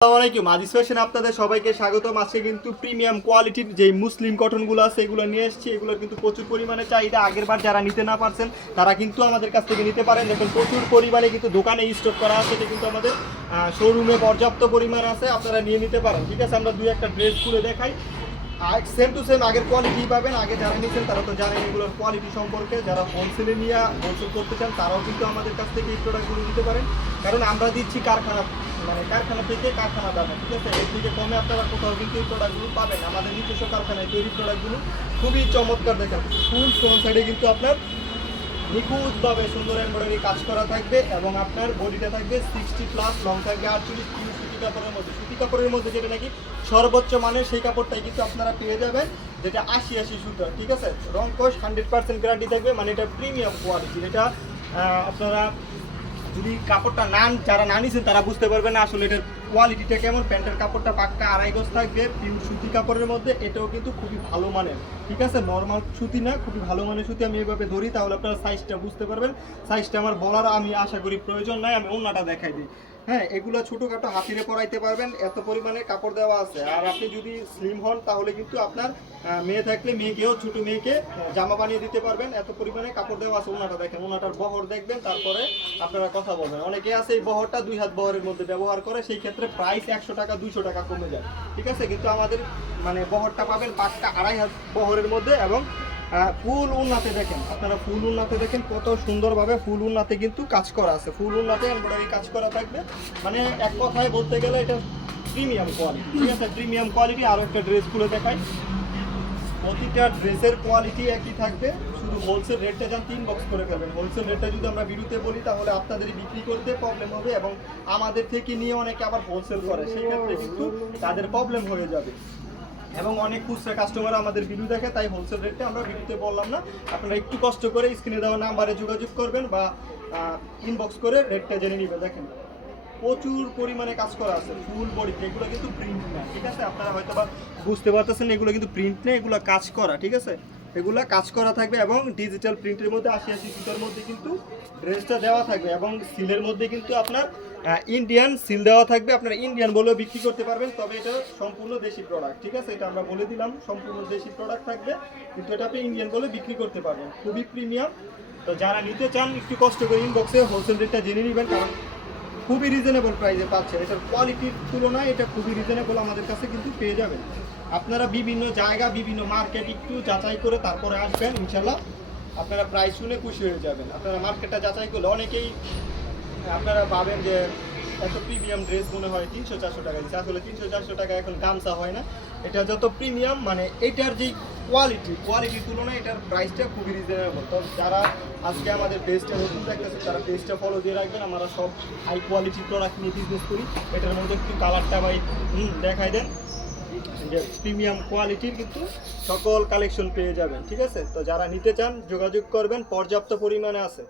আসসালামু আলাইকুম। আজিজ ফ্যাশন আপনাদের সবাইকে স্বাগতম। আজকে কিন্তু প্রিমিয়াম কোয়ালিটির যে মুসলিম কটনগুলো আছে এগুলো নিয়ে এসেছি। এগুলোর কিন্তু প্রচুর পরিমাণে চাহিদা। আগেরবার যারা নিতে না পারছেন তারা কিন্তু আমাদের কাছ থেকে নিতে পারেন। দেখুন প্রচুর পরিমাণে কিন্তু দোকানে স্টক করা আছে, এটা কিন্তু আমাদের শোরুমে পর্যাপ্ত পরিমাণ আছে, আপনারা নিয়ে নিতে পারেন। ঠিক আছে, আমরা দুই একটা ড্রেস খুলে দেখাই। আর সেম টু সেম আগের কোয়ালিটি পাবেন। আগে যারা নিয়েছেন তারা তো জানেন এগুলোর কোয়ালিটি সম্পর্কে। যারা হোলসেলে নিয়ে হোলসেল করতে চান তারাও কিন্তু আমাদের কাছ থেকে এই প্রোডাক্টগুলো নিতে পারেন, কারণ আমরা দিচ্ছি কারখানা কারখানা থেকে কারখানা দামে। ঠিক আছে, এর থেকে কমে আপনারা কোথাও কিন্তু এই প্রোডাক্টগুলো পাবেন। আমাদের নিজস্ব কারখানায় তৈরি প্রোডাক্টগুলো খুবই চমৎকার। দেখেন ফুল ফ্রন্ট সাইডে কিন্তু আপনার নিখুঁতভাবে সুন্দর এমব্রয়ডারি কাজ করা থাকবে এবং আপনার বডিটা থাকবে 60+, লং থাকবে 48, সুতি কাপড়ের মধ্যে। সুতি কাপড়ের মধ্যে যেটা নাকি সর্বোচ্চ মানের সেই কাপড়টাই কিন্তু আপনারা পেয়ে যাবেন, যেটা 80 সুতা। ঠিক আছে, রং কোশ 100% গ্যারান্টি থাকবে, মানে এটা প্রিমিয়াম কোয়ালিটি। এটা আপনারা যদি কাপড়টা যারা না নিছেন তারা বুঝতে পারবেন না আসলে এটার কোয়ালিটিটা কেমন। প্যান্টের কাপড়টা পাক্কা 2.5 গজ থাকবে, পিওর সুতি কাপড়ের মধ্যে। এটাও কিন্তু খুবই ভালো মানের। ঠিক আছে, নর্মাল সুতি না, খুবই ভালো মানের সুতি। আমি এইভাবে ধরি তাহলে আপনারা সাইজটা বুঝতে পারবেন। সাইজটা আমার বলার আমি আশা করি প্রয়োজন নাই, আমি অন্যটা দেখাই দিই। হ্যাঁ, এগুলো ছোটোখাটো হাতিরে পরাইতে পারবেন, এত পরিমাণে কাপড় দেওয়া আছে। আর আপনি যদি স্লিম হন তাহলে কিন্তু আপনার মেয়ে থাকলে মেয়েকেও, ছোটো মেয়েকে জামা বানিয়ে দিতে পারবেন, এত পরিমাণে কাপড় দেওয়া আছে। ওনাটা দেখেন, ওনাটার বহর দেখবেন, তারপরে আপনারা কথা বলবেন। অনেকে আছে এই বহরটা 2 হাত বহরের মধ্যে ব্যবহার করে, সেই ক্ষেত্রে প্রাইস 100 টাকা 200 টাকা কমে যায়। ঠিক আছে, কিন্তু আমাদের বহরটা পাবেন পাক্কা 2.5 হাত বহরের মধ্যে। এবং ফুল উন্নাতে দেখেন, আপনারা ফুল উন্নাতে দেখেন কত সুন্দরভাবে ফুল উন্নাতে কিন্তু কাজ করা আছে। ফুল উন্নাতে এমব্রয়ডারি কাজ করা থাকবে, মানে এক কথায় বলতে গেলে এটা প্রিমিয়াম কোয়ালিটি। ঠিক আছে, প্রিমিয়াম কোয়ালিটি। আরও একটা ড্রেস খুলে দেখাই। প্রতিটা ড্রেসের কোয়ালিটি একই থাকবে, শুধু হোলসেল রেটটা যান 3 বক্স করে ফেলবেন। হোলসেল রেটটা যদি আমরা বিরুতে বলি তাহলে আপনাদেরই বিক্রি করতে প্রবলেম হবে, এবং আমাদের থেকে নিয়ে অনেকে আবার হোলসেল করে, সেই ক্ষেত্রে কিন্তু তাদের প্রবলেম হয়ে যাবে। এবং অনেক খুচরা কাস্টমার আমাদের ভিডিও দেখে, তাই হোলসেল রেটে আমরা ভিডিওতে বললাম না। আপনারা একটু কষ্ট করে স্ক্রিনে দেওয়া নাম্বারে যোগাযোগ করবেন বা ইনবক্স করে রেটটা জেনে নেবেন। দেখেন প্রচুর পরিমাণে কাজ করা আছে, ফুল বডি। এগুলো কিন্তু প্রিন্ট না, ঠিক আছে, আপনারা হয়তো বা বুঝতে পারতেছেন এগুলো কিন্তু প্রিন্ট নেই, এগুলো কাজ করা। ঠিক আছে, এগুলো কাজ করা থাকবে এবং ডিজিটাল প্রিন্টের মধ্যে 80 সুতার মধ্যে কিন্তু ড্রেসটা দেওয়া থাকবে। এবং সিলের মধ্যে কিন্তু আপনার ইন্ডিয়ান সিল দেওয়া থাকবে। আপনারা ইন্ডিয়ান বলেও বিক্রি করতে পারবেন, তবে এটা সম্পূর্ণ দেশি প্রোডাক্ট। ঠিক আছে, এটা আমরা বলে দিলাম সম্পূর্ণ দেশি প্রোডাক্ট থাকবে, কিন্তু এটা আপনি ইন্ডিয়ান বলে বিক্রি করতে পারবেন। খুবই প্রিমিয়াম। তো যারা নিতে চান একটু কষ্ট করে ইনবক্সে হোলসেল রেটটা জেনে নেবেন, কারণ খুবই রিজনেবল প্রাইসে পাচ্ছেন। এটার কোয়ালিটির তুলনায় এটা খুবই রিজনেবল আমাদের কাছে কিন্তু পেয়ে যাবেন। আপনারা বিভিন্ন জায়গা, বিভিন্ন মার্কেট একটু যাচাই করে তারপরে আসবেন, ইনশাল্লাহ আপনারা প্রাইস শুনে খুশি হয়ে যাবেন। আপনারা মার্কেটটা যাচাই করলে অনেকেই আপনারা পাবেন যে এত প্রিমিয়াম ড্রেস মনে হয় 300-400 টাকা দিচ্ছে। আসলে 300-400 টাকা এখন গামছা হয় না। এটা যত প্রিমিয়াম, মানে এটার যেই কোয়ালিটির তুলনায় এটার প্রাইসটা খুবই রিজনেবল। তো যারা আজকে আমাদের পেজটা নতুন দেখতেছে তারা পেজটা ফলো দিয়ে রাখবেন। আমরা সব হাই কোয়ালিটি প্রোডাক্ট নিয়ে বিজনেস করি। এটার মধ্যে একটু কালারটা ভাই দেখাই দেন, যে প্রিমিয়াম কোয়ালিটির কিন্তু সকল কালেকশন পেয়ে যাবেন। ঠিক আছে, তো যারা নিতে চান যোগাযোগ করবেন, পর্যাপ্ত পরিমাণে আছে।